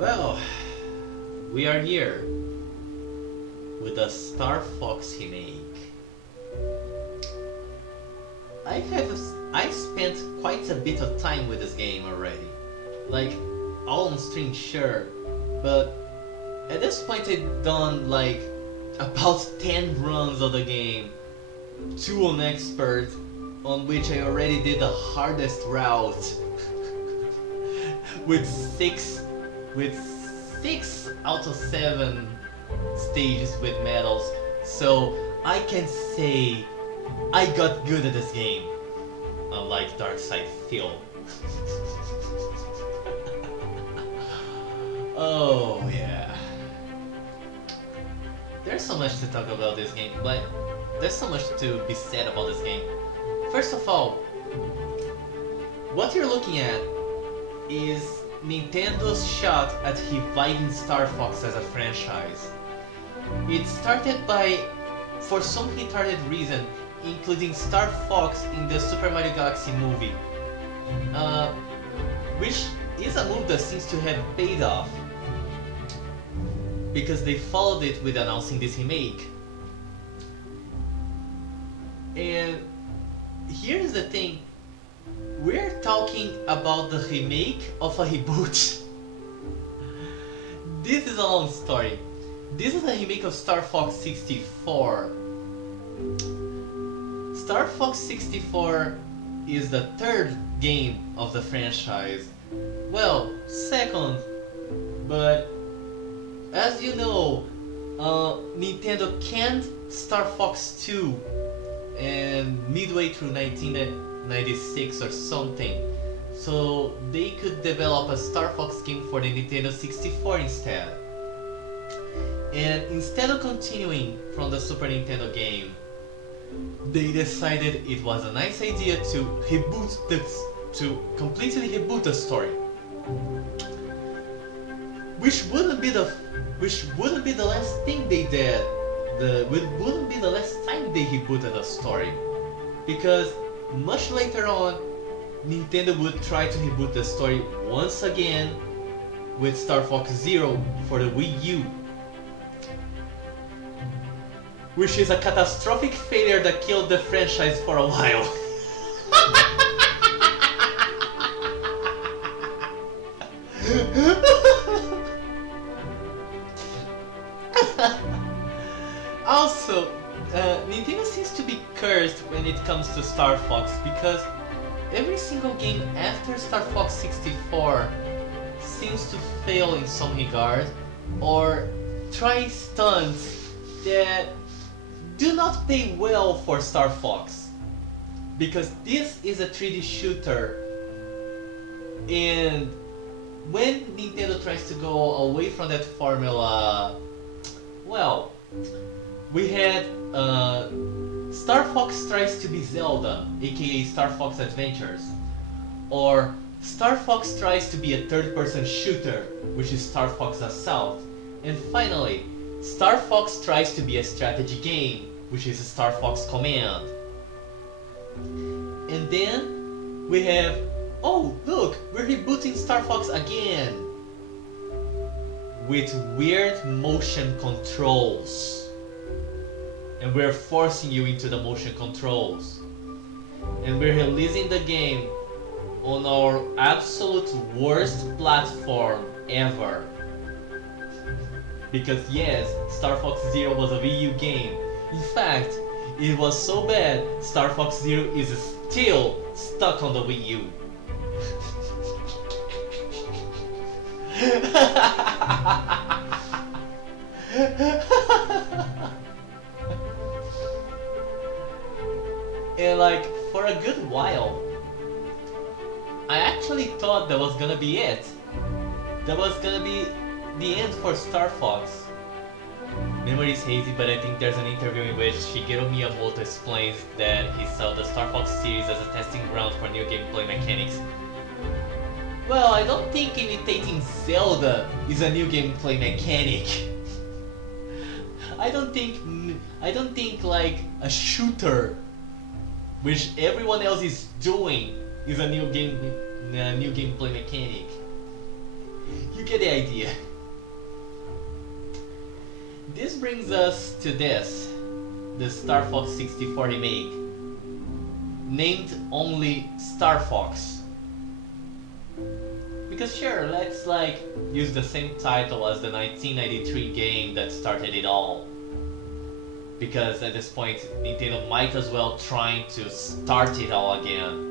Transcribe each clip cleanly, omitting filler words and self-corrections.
Well, we are here with a Star Fox remake. I spent quite a bit of time with this game already. Like, all on stream, sure, but at this point I've done like about 10 runs of the game, 2 on expert, on which I already did the hardest route with 6 out of 7 stages with medals, so I can say I got good at this game, unlike Darkside Phil. Oh yeah. There's so much to talk about this game, but there's so much to be said about this game. First of all, what you're looking at is Nintendo's shot at reviving Star Fox as a franchise. It started by, for some retarded reason, including Star Fox in the Super Mario Galaxy movie, which is a move that seems to have paid off, because they followed it with announcing this remake. And here's the thing, we're talking about the remake of a reboot. This is a long story. This is a remake of Star Fox 64. Star Fox 64 is the 3rd game of the franchise. Well, 2nd, but as you know, Nintendo canned Star Fox 2 and midway through 1996 or something, so they could develop a Star Fox game for the Nintendo 64 instead. And instead of continuing from the Super Nintendo game, they decided it was a nice idea to completely reboot the story, which wouldn't be the last thing they did. Wouldn't be the last time they rebooted a story, because much later on, Nintendo would try to reboot the story once again with Star Fox Zero for the Wii U, which is a catastrophic failure that killed the franchise for a while. Also, Nintendo seems to be cursed when it comes to Star Fox, because every single game after Star Fox 64 seems to fail in some regard, or try stunts that do not pay well for Star Fox, because this is a 3D shooter, and when Nintendo tries to go away from that formula, well, we had Star Fox tries to be Zelda, aka Star Fox Adventures, or Star Fox tries to be a third-person shooter, which is Star Fox Assault, and finally, Star Fox tries to be a strategy game, which is Star Fox Command. And then we have, oh look, we're rebooting Star Fox again with weird motion controls. And we're forcing you into the motion controls. And we're releasing the game on our absolute worst platform ever. Because yes, Star Fox Zero was a Wii U game. In fact, it was so bad, Star Fox Zero is still stuck on the Wii U. And like, for a good while, I actually thought that was gonna be it. That was gonna be the end for Star Fox. Memory is hazy, but I think there's an interview in which Shigeru Miyamoto explains that he saw the Star Fox series as a testing ground for new gameplay mechanics. Well, I don't think imitating Zelda is a new gameplay mechanic. I don't think like a shooter, which everyone else is doing, is a new gameplay mechanic. You get the idea. This brings us to this, the Star Fox 64 remake, named only Star Fox. Because sure, let's like use the same title as the 1993 game that started it all. Because at this point, Nintendo might as well trying to start it all again.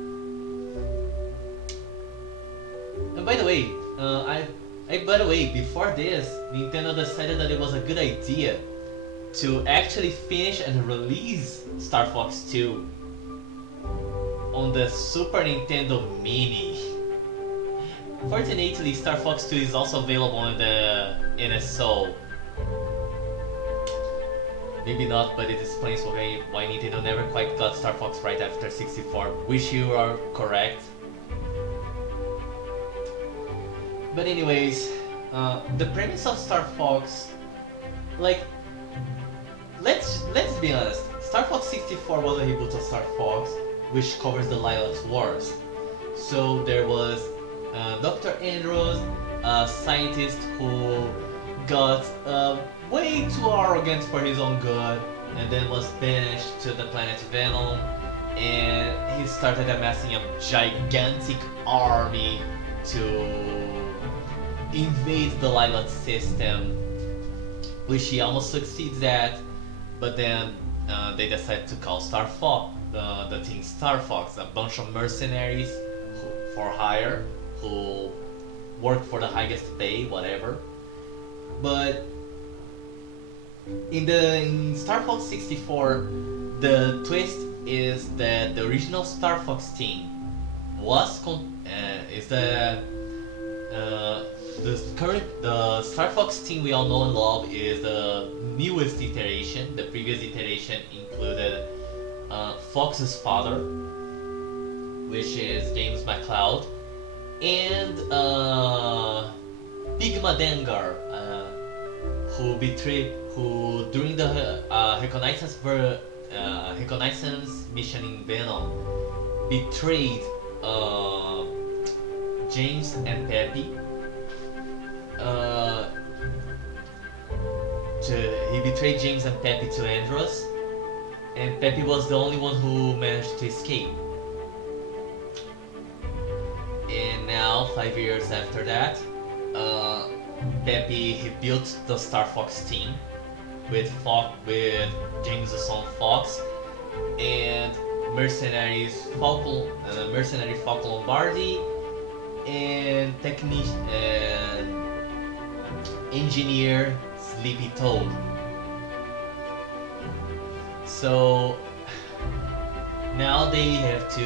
And by the way, by the way, before this, Nintendo decided that it was a good idea to actually finish and release Star Fox 2 on the Super Nintendo Mini. Fortunately, Star Fox 2 is also available in the NSO. Maybe not, but it explains why Nintendo never quite got Star Fox right after 64. Wish you are correct. But anyways, the premise of Star Fox, like, let's be honest. Star Fox 64 was a reboot of Star Fox, which covers the Lilac Wars. So there was Dr. Andros, a scientist who got way too arrogant for his own good, and then was banished to the planet Venom, and he started amassing a gigantic army to invade the Lilac system, which he almost succeeds at, but then they decide to call Star Fox, the team Star Fox, a bunch of mercenaries for hire who work for the highest pay, whatever. But in Star Fox 64, the twist is that the original Star Fox team was the Star Fox team we all know and love is the newest iteration. The previous iteration included Fox's father, which is James McCloud, and Pigma Dengar, who during the reconnaissance mission in Venom betrayed James and Peppy. He betrayed James and Peppy to Andros, and Peppy was the only one who managed to escape. And now, 5 years after that, Peppy built the Star Fox team with James' son Fox and mercenary Falcon Lombardi and engineer Sleepy Toad. So now they have to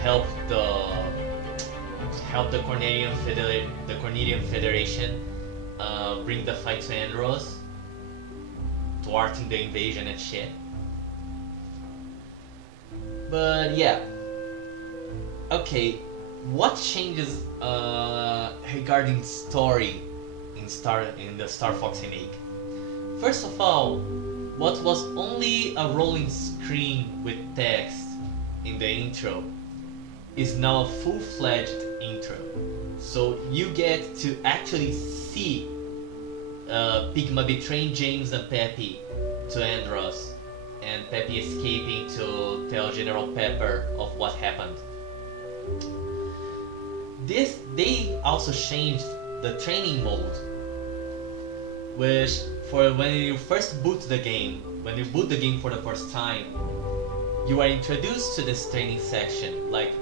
help the Cornelian Federation bring the fight to Andros, thwarting the invasion and shit. But yeah, okay, what changes regarding story in the Star Fox remake? First of all, what was only a rolling screen with text in the intro is now a full-fledged intro. So you get to actually see Pigma betraying James and Peppy to Andros, and Peppy escaping to tell General Pepper of what happened. They also changed the training mode, which for when you first boot the game, when you boot the game for the first time, you are introduced to this training section, like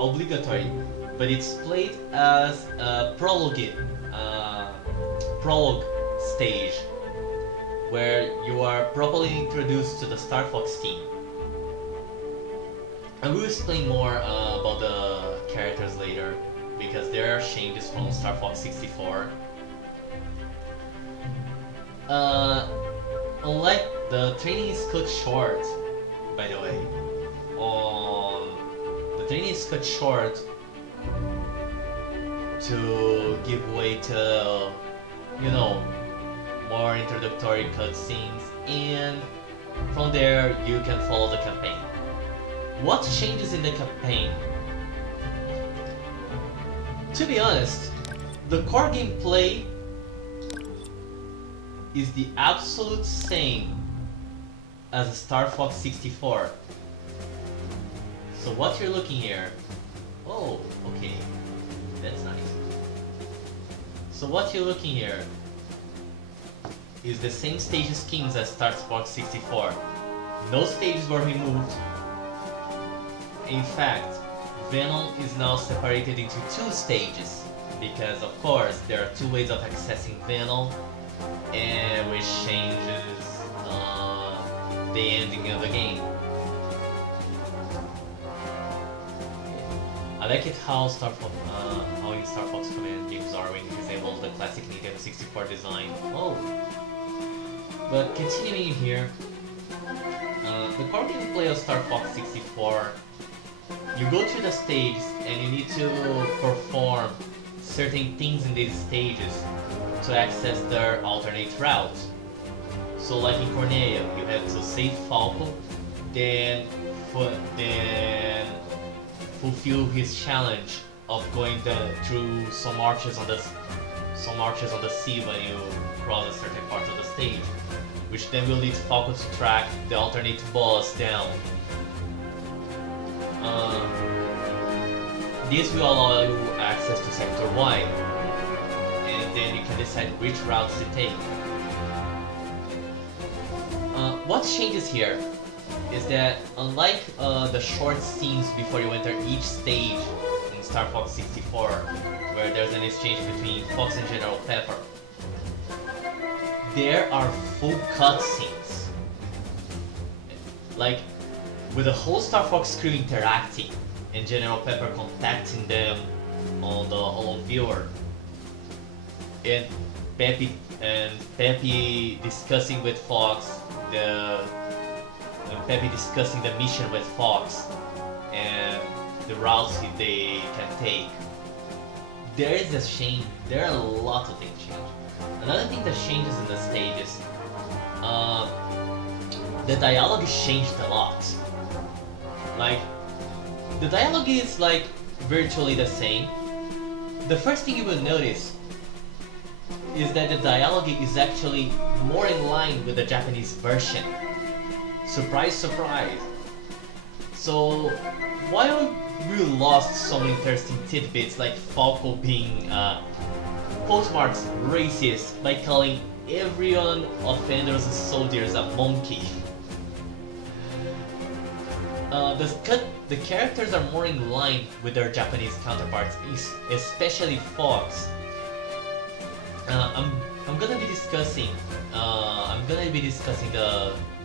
obligatory, but it's played as a prologue stage, where you are properly introduced to the Star Fox team. I will explain more about the characters later, because there are changes from Star Fox 64. Unlike the training is cut short, by the way. The training is cut short to give way to, more introductory cutscenes, and from there you can follow the campaign. What changes in the campaign? To be honest, the core gameplay is the absolute same as Star Fox 64. So what you're looking here... Oh, okay. That's nice. So what you're looking here is the same stage schemes as Star Fox 64. No stages were removed. In fact, Venom is now separated into 2 stages because, of course, there are 2 ways of accessing Venom, and which changes the ending of the game. I like it how in Star Fox Command James Arwin disables the classic Nintendo 64 design. Oh, but continuing here, the core gameplay of Star Fox 64. You go through the stages and you need to perform certain things in these stages to access their alternate routes. So like in Cornelia, you have to save Falco, then fulfill his challenge of going through some arches on the sea when you cross a certain part of the stage, which then will lead Falco to track the alternate boss down. This will allow you access to Sector Y, and then you can decide which routes to take. What changes here is that unlike the short scenes before you enter each stage in Star Fox 64, where there's an exchange between Fox and General Pepper, there are full cutscenes. Like, with the whole Star Fox crew interacting and General Pepper contacting them on the Holoviewer, and Peppy discussing with Fox Peppy discussing the mission with Fox and the routes they can take. There are a lot of things change. Another thing that changes in the stages, the dialogue changed a lot. Like, the dialogue is like virtually the same. The first thing you will notice is that the dialogue is actually more in line with the Japanese version. Surprise, surprise. So while we lost some interesting tidbits like Falco being postmarks racist by calling everyone offenders and soldiers a monkey, the characters are more in line with their Japanese counterparts, especially Fox. I'm gonna be discussing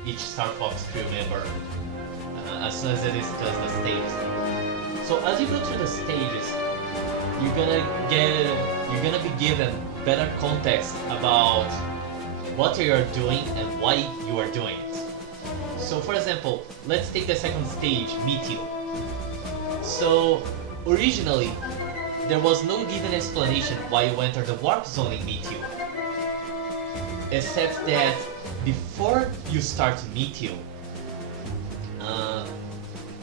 each Star Fox crew member as soon as I discuss the stages. So as you go through the stages, you're gonna be given better context about what you are doing and why you are doing it. So for example, let's take the second stage, Meteor. So originally, there was no given explanation why you enter the warp zone in Meteor, except that before you start Meteor,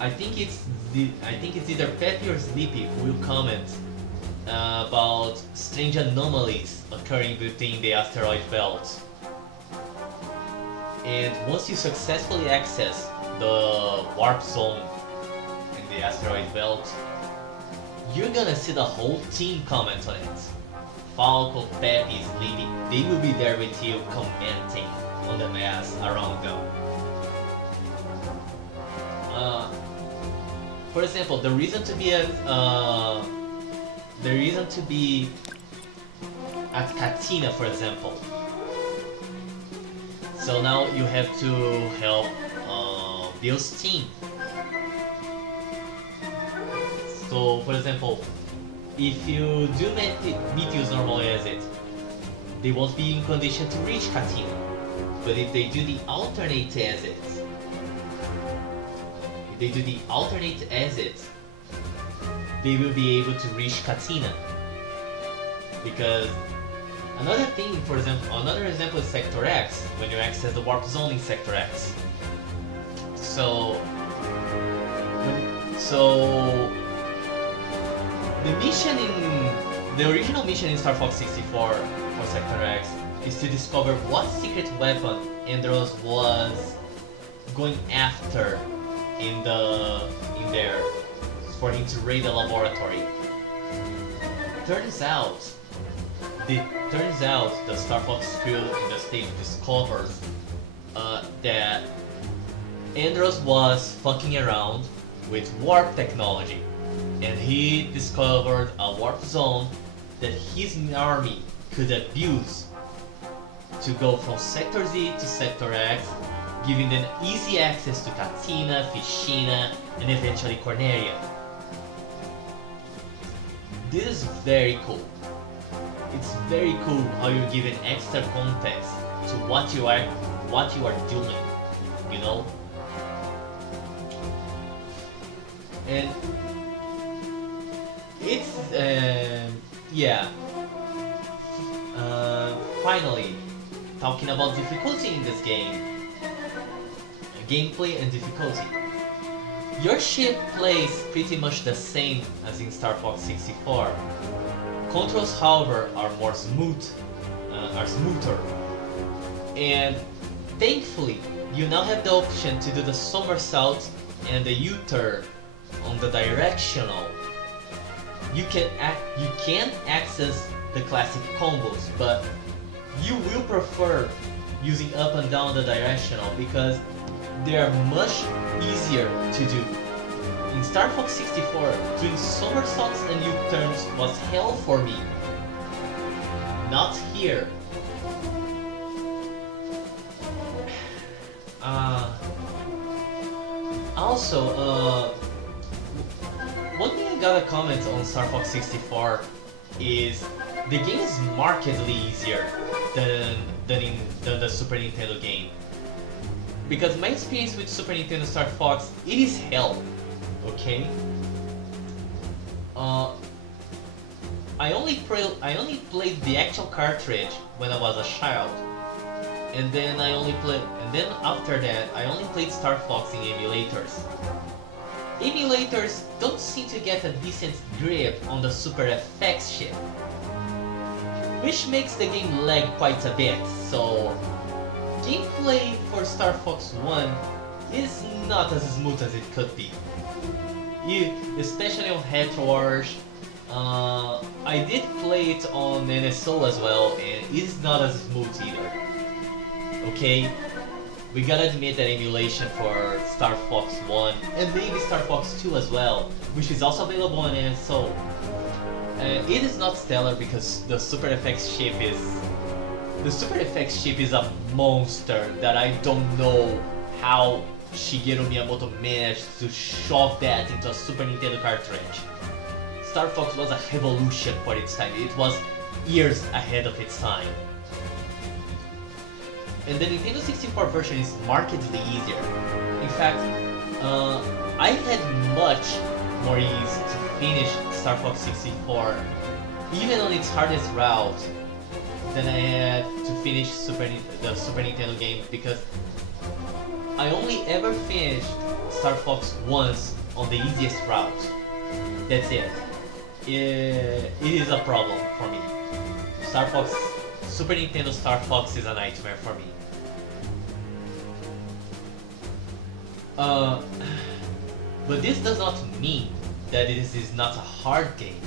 I think it's either Peppy or Sleepy who will comment about strange anomalies occurring within the asteroid belt. And once you successfully access the warp zone in the asteroid belt, you're gonna see the whole team comment on it. Falco, Peppy, Sleepy, they will be there with you commenting on the mess around them. For example, the reason to be at Katina, for example. So now you have to help Bill's team. So, for example, if you do Meteor's normal exit, they won't be in condition to reach Katina. But if they do the alternate exit, they will be able to reach Katina. Because another example is Sector X, when you access the warp zone in Sector X. So the mission in The original mission in Star Fox 64 for Sector X is to discover what secret weapon Andros was going after in there for him to raid the laboratory. Turns out the Star Fox crew in the stage discovers that Andros was fucking around with warp technology, and he discovered a warp zone that his army could abuse to go from Sector Z to Sector X, giving them easy access to Katina, Fishina, and eventually Corneria. This is very cool. It's very cool how you give an extra context to what you are doing, you know? And it's yeah. Finally, talking about difficulty in this game, gameplay and difficulty. Your ship plays pretty much the same as in Star Fox 64. Controls, however, are smoother, and thankfully, you now have the option to do the somersault and the U-turn on the directional. You can access the classic combos, but you will prefer using up and down the directional because they are much easier to do. In Star Fox 64, doing somersaults and U-turns was hell for me. Not here. Also, one thing I gotta comment on Star Fox 64 is the game is markedly easier than the Super Nintendo game. Because my experience with Super Nintendo Star Fox, it is hell. Okay. I only played the actual cartridge when I was a child, and then after that I only played Star Fox in emulators. Emulators don't seem to get a decent grip on the Super FX chip, which makes the game lag quite a bit. So gameplay for Star Fox 1 is not as smooth as it could be. Especially on RetroArch. I did play it on NSO as well, and it is not as smooth either. Okay, we gotta admit that emulation for Star Fox 1 and maybe Star Fox 2 as well, which is also available on NSO. It is not stellar because the Super FX chip is a monster that I don't know how Shigeru Miyamoto managed to shove that into a Super Nintendo cartridge. Star Fox was a revolution for its time. It was years ahead of its time. And the Nintendo 64 version is markedly easier. In fact, I had much more ease to finish Star Fox 64, even on its hardest route, than I had to finish the Super Nintendo game, because I only ever finished Star Fox once on the easiest route. That's it. It is a problem for me. Super Nintendo Star Fox is a nightmare for me. But this does not mean that this is not a hard game.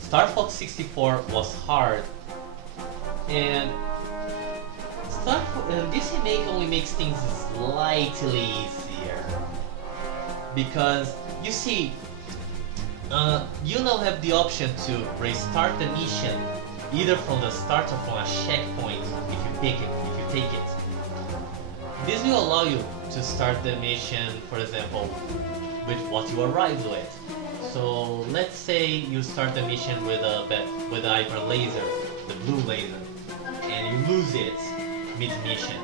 Star Fox 64 was hard, and this remake only makes things slightly easier. Because, you see, you now have the option to restart the mission either from the start or from a checkpoint if you take it. This will allow you to start the mission, for example, with what you arrived with. So let's say you start the mission with the hyper laser, the blue laser, and you lose it mid-mission.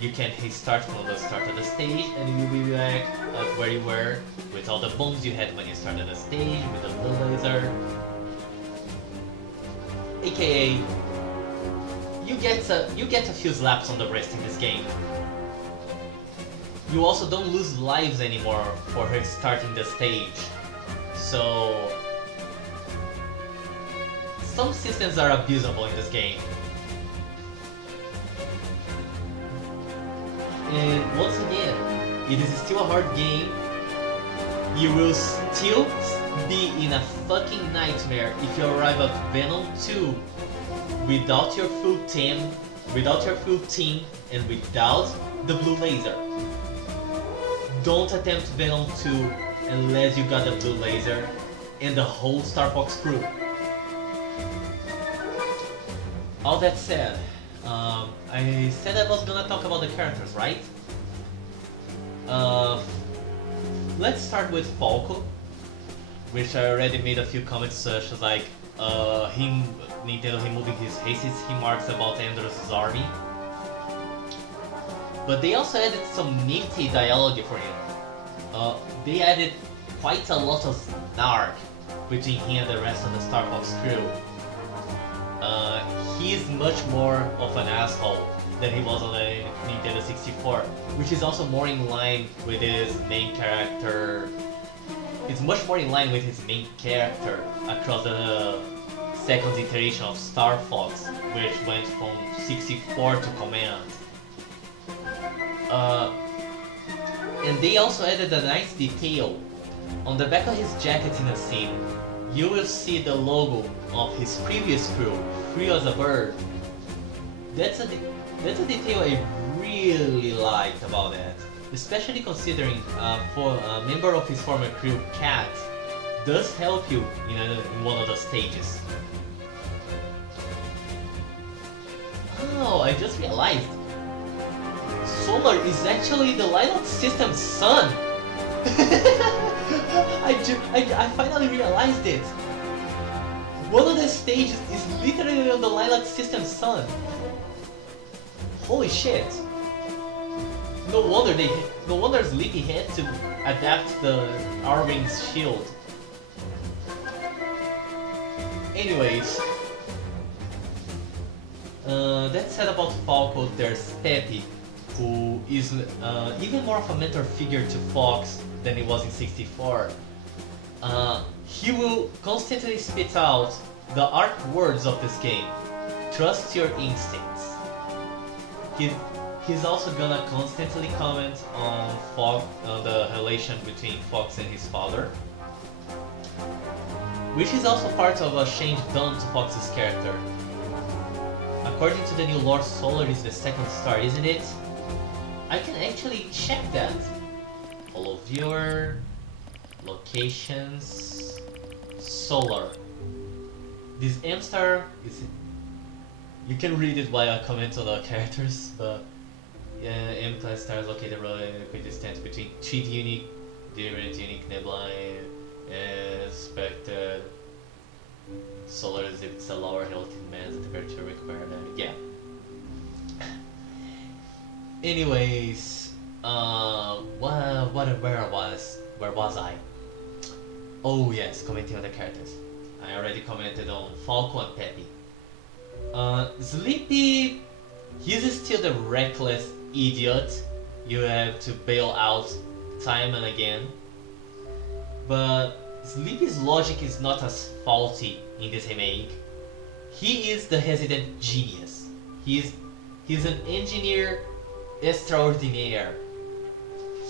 You can restart from the start of the stage and you will be back at where you were with all the bombs you had when you started the stage with the blue laser. AKA, you get a few slaps on the wrist in this game. You also don't lose lives anymore for restarting the stage. So some systems are abusable in this game. And once again, it is still a hard game. You will still be in a fucking nightmare if you arrive at Venom 2 without your full team, and without the blue laser. Don't attempt Venom 2 unless you got the blue laser and the whole Star Fox crew. All that said, I said I was gonna talk about the characters, right? Let's start with Falco, which I already made a few comments such as like Nintendo removing his racist remarks about Andros' army. But they also added some nifty dialogue for him. They added quite a lot of snark between him and the rest of the Star Fox crew. He's much more of an asshole than he was on the Nintendo 64, which is also more in line with his main character. It's much more in line with his main character across the second iteration of Star Fox, which went from 64 to Command. And they also added a nice detail. On the back of his jacket in a scene, you will see the logo of his previous crew, Free as a Bird. That's a detail I really liked about that, especially considering for a member of his former crew, Cat, does help you in one of the stages. Oh, I just realized, Solar is actually the Lilac System's son! I finally realized it! One of the stages is literally on the Lilac System's son! Holy shit! No wonder Sleepy had to adapt the R-Wing's shield. Anyways, that said about Falco, there's Peppy, who is even more of a mentor figure to Fox than he was in 64. He will constantly spit out the arc words of this game. Trust your instincts. He's also gonna constantly comment on the relation between Fox and his father, which is also part of a change done to Fox's character. According to the new lore, Solar is the second star, isn't it? I can actually check that. Holoviewer, locations, Solar. This M star is. You can read it while I comment on the characters, but yeah, M class stars located relatively distant between 3 unique, different unique nebulae, and expected. Solar exhibits a lower relative mass and temperature required. Yeah. Anyways, where was I? Oh yes, commenting on the characters. I already commented on Falco and Peppy. Sleepy, he's still the reckless idiot you have to bail out time and again. But Sleepy's logic is not as faulty in this remake. He is the resident genius. He's an engineer extraordinaire.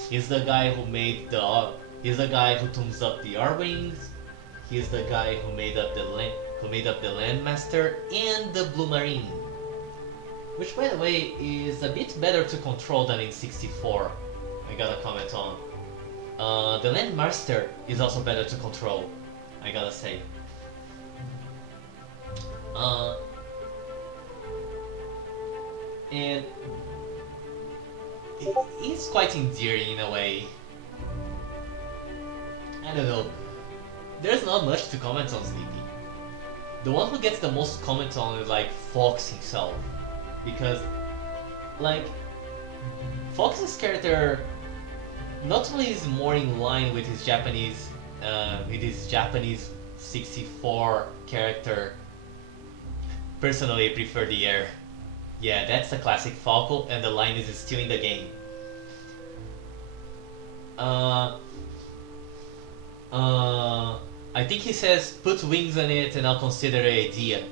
He's the guy who made he's the guy who tunes up the R-Wings. He's the guy who made up the Landmaster and the Blue Marine, which by the way is a bit better to control than in 64. I gotta comment on. The Landmaster is also better to control, I gotta say. And it's quite endearing in a way. I don't know. There's not much to comment on Sleepy. The one who gets the most comments on is like Fox himself, because like Fox's character not only is more in line with his Japanese 64 character. Personally, I prefer the air. Yeah, that's the classic Falco, and the line is still in the game. I think he says, put wings on it and I'll consider the idea.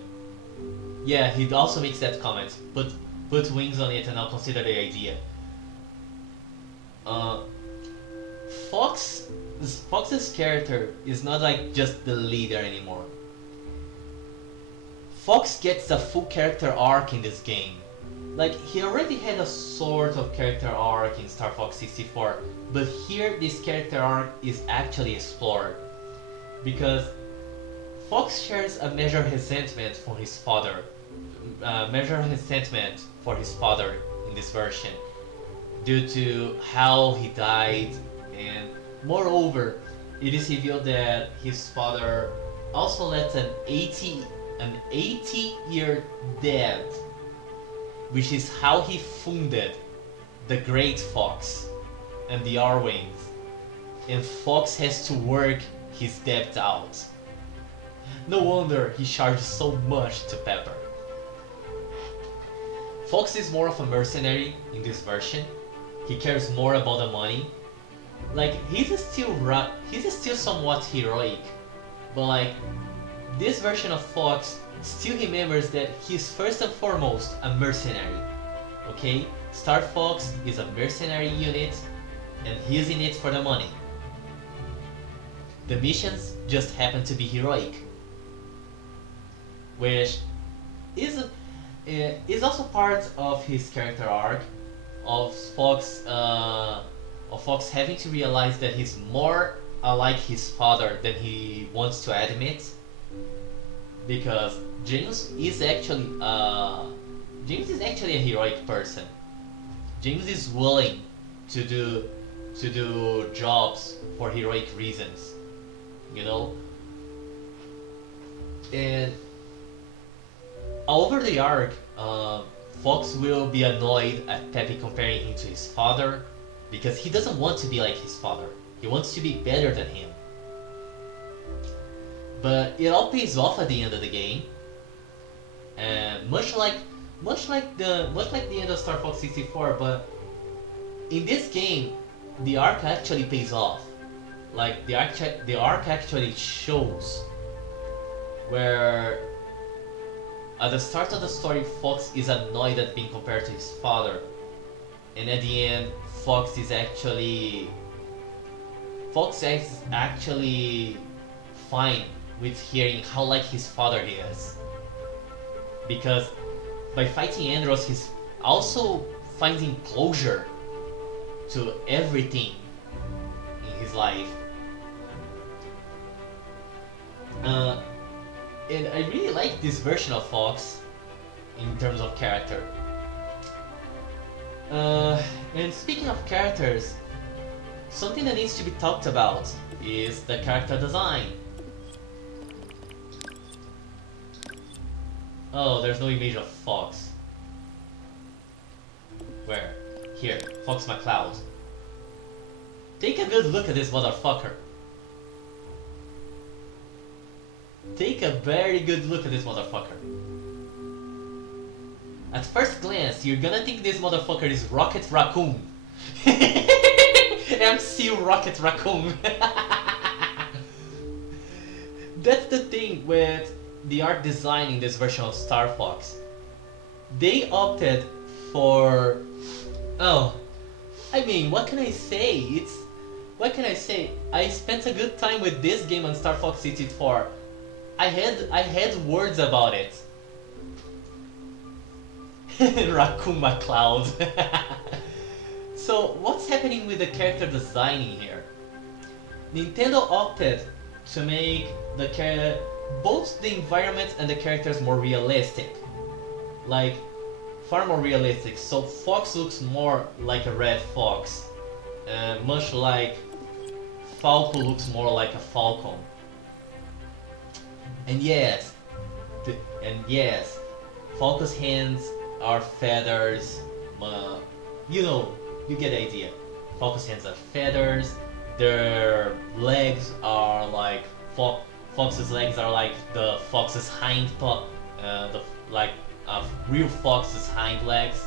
Yeah, he also makes that comment. Put wings on it and I'll consider the idea. Fox's character is not like just the leader anymore. Fox gets a full character arc in this game. Like, he already had a sort of character arc in Star Fox 64, but here this character arc is actually explored. Because Fox shares a measured resentment for his father. In this version, due to how he died, and moreover, it is revealed that his father also left an 80-year debt, which is how he funded the Great Fox and the R-Wings, and Fox has to work his debt out. No wonder he charges so much to Pepper. Fox is more of a mercenary in this version. He cares more about the money. Like, he's still somewhat heroic, but like, this version of Fox still remembers that he's first and foremost a mercenary. Okay? Star Fox is a mercenary unit, and he's in it for the money. The missions just happen to be heroic, which is also part of his character arc of Fox having to realize that he's more like his father than he wants to admit, because James is actually a heroic person. James is willing to do jobs for heroic reasons, you know. And over the arc, Fox will be annoyed at Peppy comparing him to his father, because he doesn't want to be like his father. He wants to be better than him. But it all pays off at the end of the game, and much like the end of Star Fox 64. But in this game, the arc actually pays off. Like, the arc actually shows where at the start of the story, Fox is annoyed at being compared to his father, and at the end, Fox is actually fine with hearing how like his father he is, because by fighting Andros, he's also finding closure to everything in his life. And I really like this version of Fox in terms of character. And speaking of characters, something that needs to be talked about is the character design. Oh, there's no image of Fox. Where? Here, Fox McCloud. Take a good look at this motherfucker. Take a very good look at this motherfucker. At first glance, you're gonna think this motherfucker is Rocket Raccoon. MC Rocket Raccoon. That's the thing with the art design in this version of Star Fox. They opted for... Oh, I mean, what can I say? What can I say? I spent a good time with this game on Star Fox 64. I had words about it. Raccoon McCloud. So what's happening with the character designing here? Nintendo opted to make both the environment and the characters more realistic. Like, far more realistic. So Fox looks more like a red fox, much like Falco looks more like a falcon. And yes, Falco's hands are feathers. You know, you get the idea. Falco's hands are feathers. Their legs are like Fox's legs are like the fox's hind real fox's hind legs,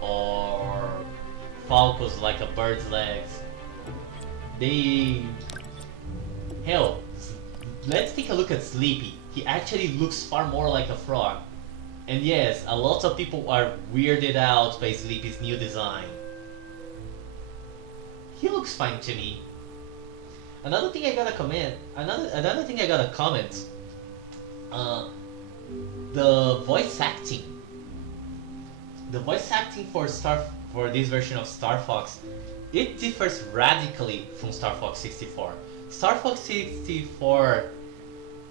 or Falco's like a bird's legs. let's take a look at Sleepy. He actually looks far more like a frog. And yes, a lot of people are weirded out by Sleepy's new design. He looks fine to me. Another thing I gotta comment. Another thing I gotta comment. The voice acting. The voice acting for this version of Star Fox, it differs radically from Star Fox 64. Star Fox 64,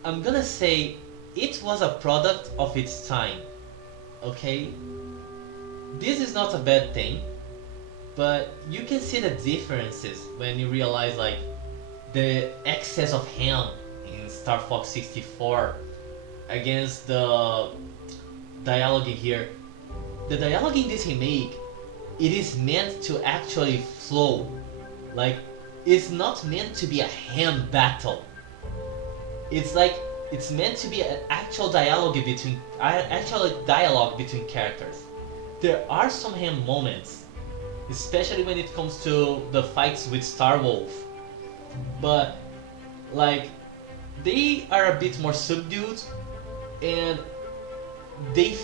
I'm gonna say, it was a product of its time. Okay? This is not a bad thing, but you can see the differences when you realize like the excess of ham in Star Fox 64 against the dialogue in here. The dialogue in this remake, it is meant to actually flow. Like, it's not meant to be a ham battle. It's like, it's meant to be an actual dialogue between characters. There are some ham moments, especially when it comes to the fights with Starwolf, but like they are a bit more subdued and they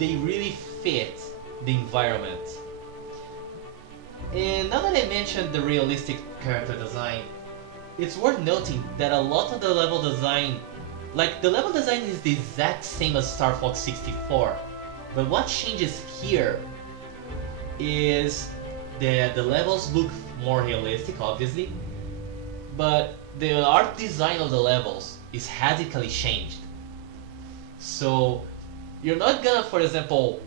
really fit the environment. And now that I mentioned the realistic character design, it's worth noting that a lot of the level design, like the level design is the exact same as Star Fox 64, but what changes here is that the levels look more realistic, obviously, but the art design of the levels is radically changed. So you're not gonna, for example,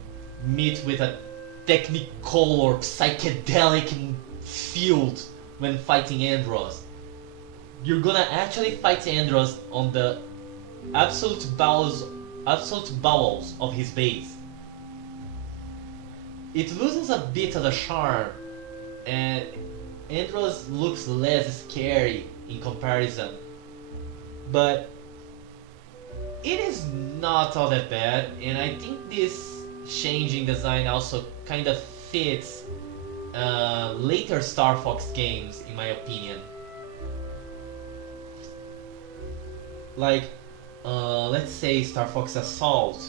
meet with a technicolor psychedelic field when fighting Andros. You're gonna actually fight Andros on the absolute bowels of his base. It loses a bit of the charm, and Andros looks less scary in comparison, but it is not all that bad, and I think this change in design also kind of fits later Star Fox games, in my opinion. Like, let's say Star Fox Assault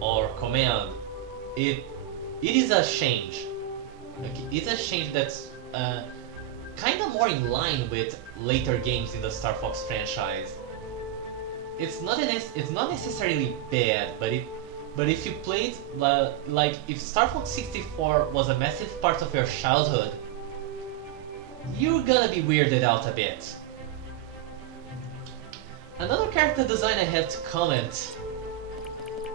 or Command. It is a change. Like, it's a change that's kind of more in line with later games in the Star Fox franchise. It's not necessarily bad, but if you played like if Star Fox 64 was a massive part of your childhood, you're gonna be weirded out a bit. Another character design I have to comment,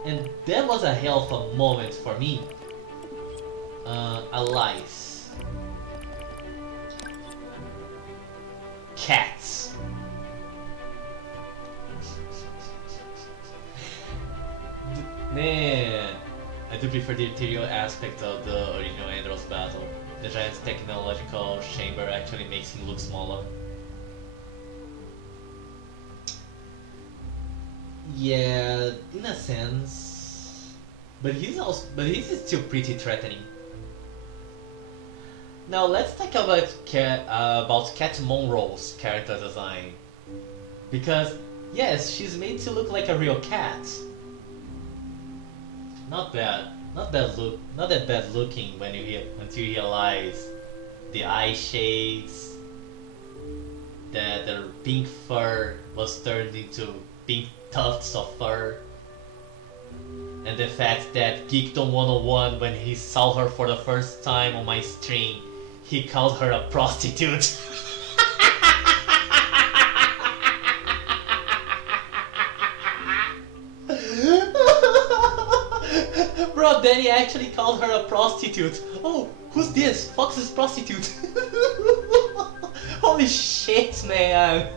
and that was a hell of a moment for me. Alice. Cats. Man, I do prefer the interior aspect of the original Andros battle. The giant technological chamber actually makes him look smaller. Yeah, in a sense, but he's still pretty threatening. Now let's talk about Cat Monroe's character design, because yes, she's made to look like a real cat. Not that bad looking until you realize the eye shades, that the pink fur was turned into pink tufts of fur, and the fact that Geekdom 101, when he saw her for the first time on my stream, he called her a prostitute. Bro, Danny actually called her a prostitute. Oh, who's this? Fox's prostitute. Holy shit, man.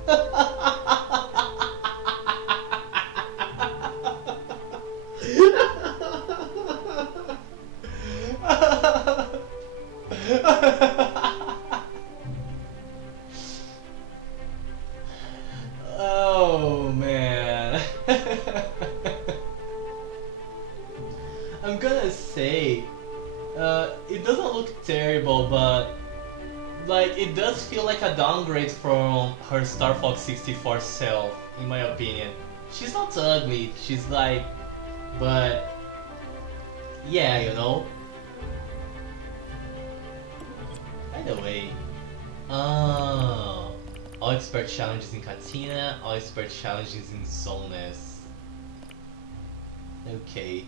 Oh, man. I'm gonna say, it doesn't look terrible, but Like, it does feel like a downgrade from her Star Fox 64 self, in my opinion. She's not ugly, she's like, but yeah, you know. By the way, all expert challenges in Katina, all expert challenges in Zones. Okay.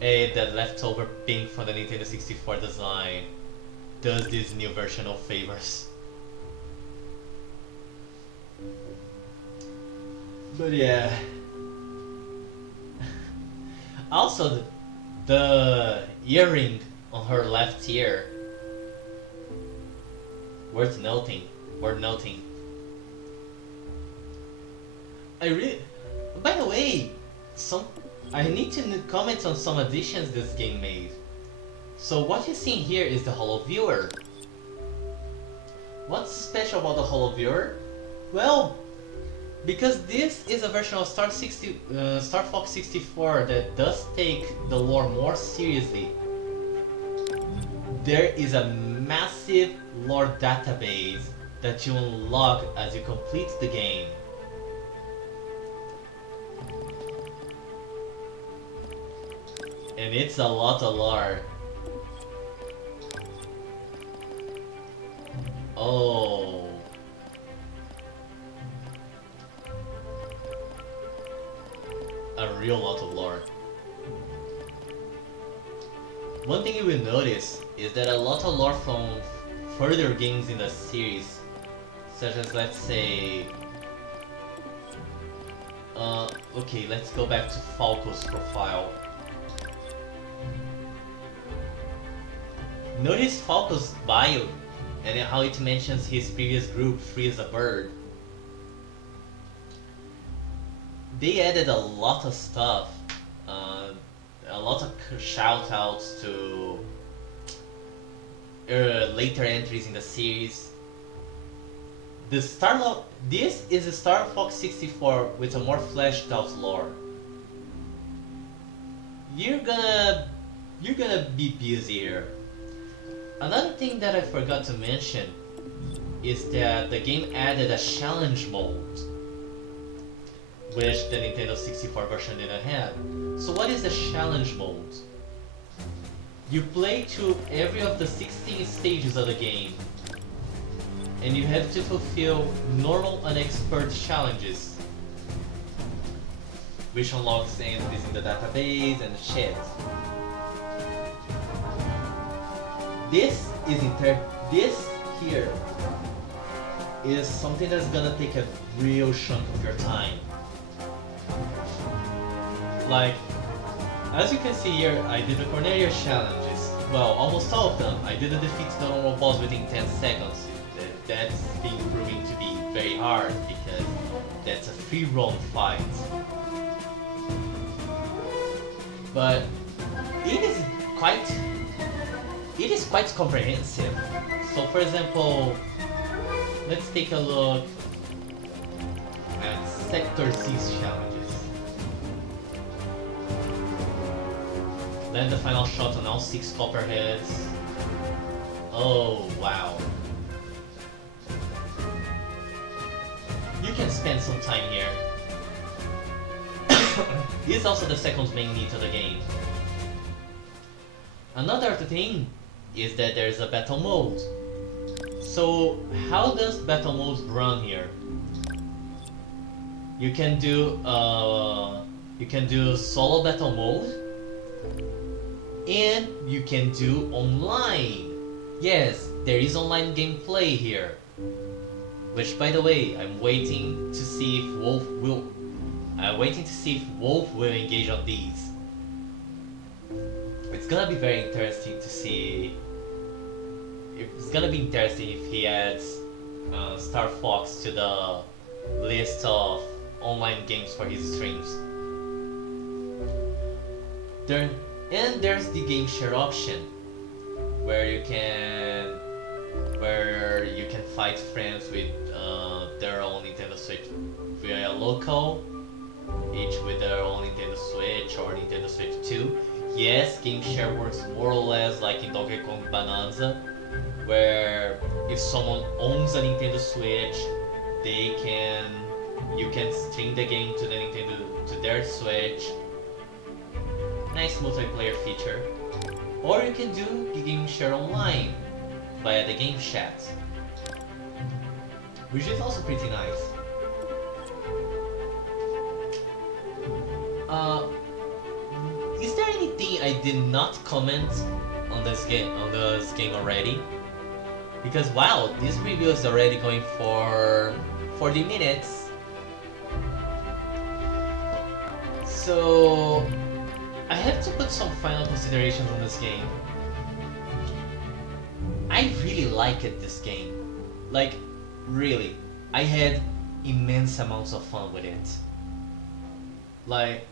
And the leftover pink from the Nintendo 64 design does this new version of favors. But yeah. Also, the earring on her left ear. Worth noting. By the way, I need to comment on some additions this game made. So what you're seeing here is the Holoviewer. What's special about the Holoviewer? Well, because this is a version of Star Fox 64 that does take the lore more seriously, there is a massive lore database that you unlock as you complete the game. And it's a lot of lore. Oh. A real lot of lore. One thing you will notice is that a lot of lore from further games in the series, such as, let's say, okay, let's go back to Falco's profile. Notice Falco's bio and how it mentions his previous group, Free as a Bird. They added a lot of stuff, a lot of shoutouts to later entries in the series. This is a Star Fox 64 with a more fleshed out lore. You're gonna be busier. Another thing that I forgot to mention is that the game added a challenge mode, which the Nintendo 64 version didn't have. So what is the challenge mode? You play through every of the 16 stages of the game, and you have to fulfill normal and expert challenges, which unlocks entries in the database and chat. This here is something that's gonna take a real chunk of your time. Like, as you can see here, I did the Cornelia challenges. Well, almost all of them. I didn't defeat the normal boss within 10 seconds. That's been proving to be very hard because that's a free roam fight. But it is quite comprehensive. So for example, let's take a look at Sector C's challenges. Land the final shot on all 6 copperheads. Oh wow. You can spend some time here. This is also the second main need of the game. Another thing is that there's a battle mode. So how does battle mode run here? You can do solo battle mode, and you can do online. Yes, there is online gameplay here. Which, by the way, I'm waiting to see if Wolf will engage on these. It's gonna be very interesting to see. It's gonna be interesting if he adds Star Fox to the list of online games for his streams. There's the game share option, where you can fight friends with their own Nintendo Switch via local, each with their own Nintendo Switch or Nintendo Switch 2. Yes, game share works more or less like in Donkey Kong Bonanza, where if someone owns a Nintendo Switch, you can stream the game to their Switch. Nice multiplayer feature. Or you can do the game share online via the game chat, which is also pretty nice. Is there anything I did not comment on this game already? Because wow, this review is already going for 40 minutes. So I have to put some final considerations on this game. I really liked this game. Like, really. I had immense amounts of fun with it. Like,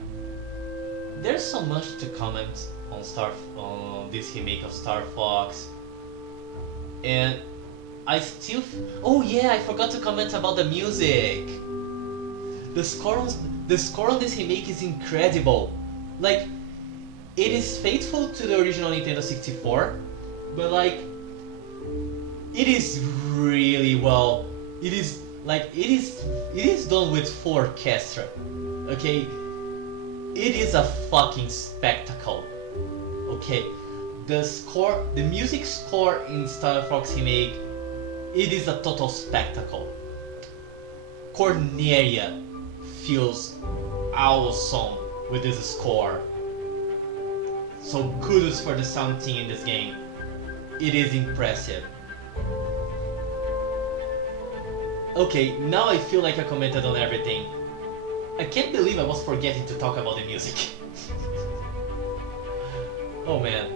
there's so much to comment on this remake of Star Fox. And I still... Oh yeah, I forgot to comment about the music! The score on this remake is incredible. Like, it is faithful to the original Nintendo 64, but like, it is really well. It is done with full orchestra. Okay, it is a fucking spectacle. Okay, the music score in Star Fox Remake, it is a total spectacle. Cornelia feels awesome with this score. So kudos for the sound team in this game. It is impressive. Okay, now I feel like I commented on everything. I can't believe I was forgetting to talk about the music. Oh man.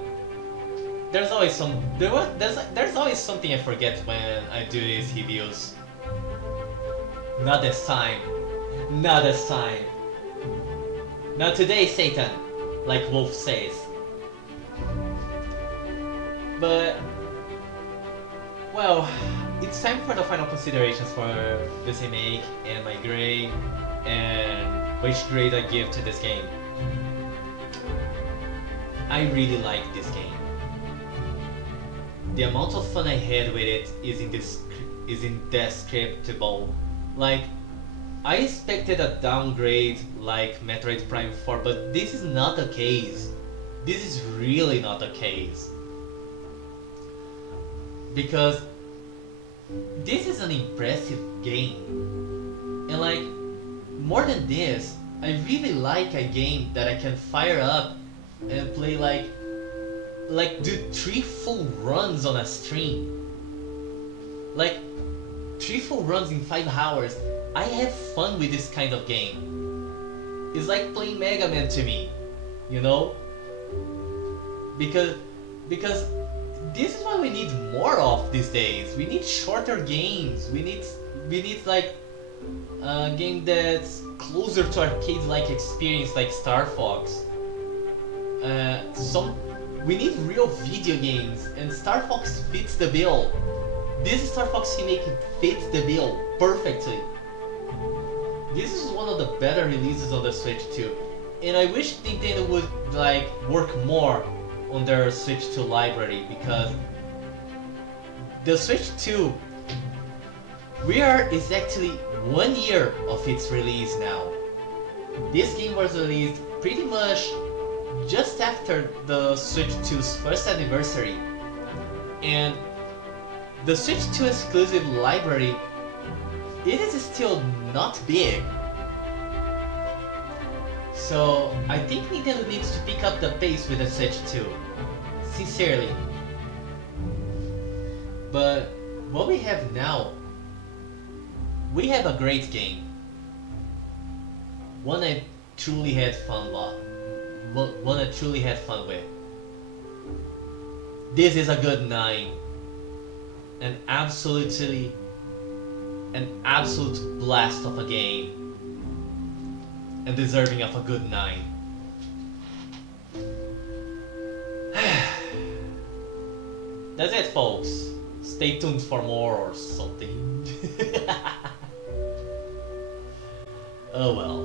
There's always something I forget when I do these reviews. Not this time. Not this time. Not today, Satan, like Wolf says. But well, it's time for the final considerations for this remake and my grade and which grade I give to this game. I really like this game. The amount of fun I had with it is indescribable. Like, I expected a downgrade like Metroid Prime 4, but this is not the case. This is really not the case. Because this is an impressive game. And like, more than this, I really like a game that I can fire up and play like do 3 full runs on a stream. Like 3 full runs in 5 hours. I have fun with this kind of game. It's like playing Mega Man to me, you know? Because this is what we need more of these days. We need shorter games. We need like a game that's closer to arcade-like experience like Star Fox. We need real video games, and Star Fox fits the bill. This Star Fox Remake fits the bill perfectly. This is one of the better releases on the Switch too, and I wish Nintendo would like work more on their Switch 2 library, because the Switch 2, we are exactly 1 year of its release now. This game was released pretty much just after the Switch 2's first anniversary, and the Switch 2 exclusive library, it is still not big. So I think Nintendo needs to pick up the pace with the Switch 2, sincerely. But what we have now, we have a great game. One I truly had fun with. This is a good 9. An absolute blast of a game. And deserving of a good 9. That's it, folks. Stay tuned for more or something. Oh well.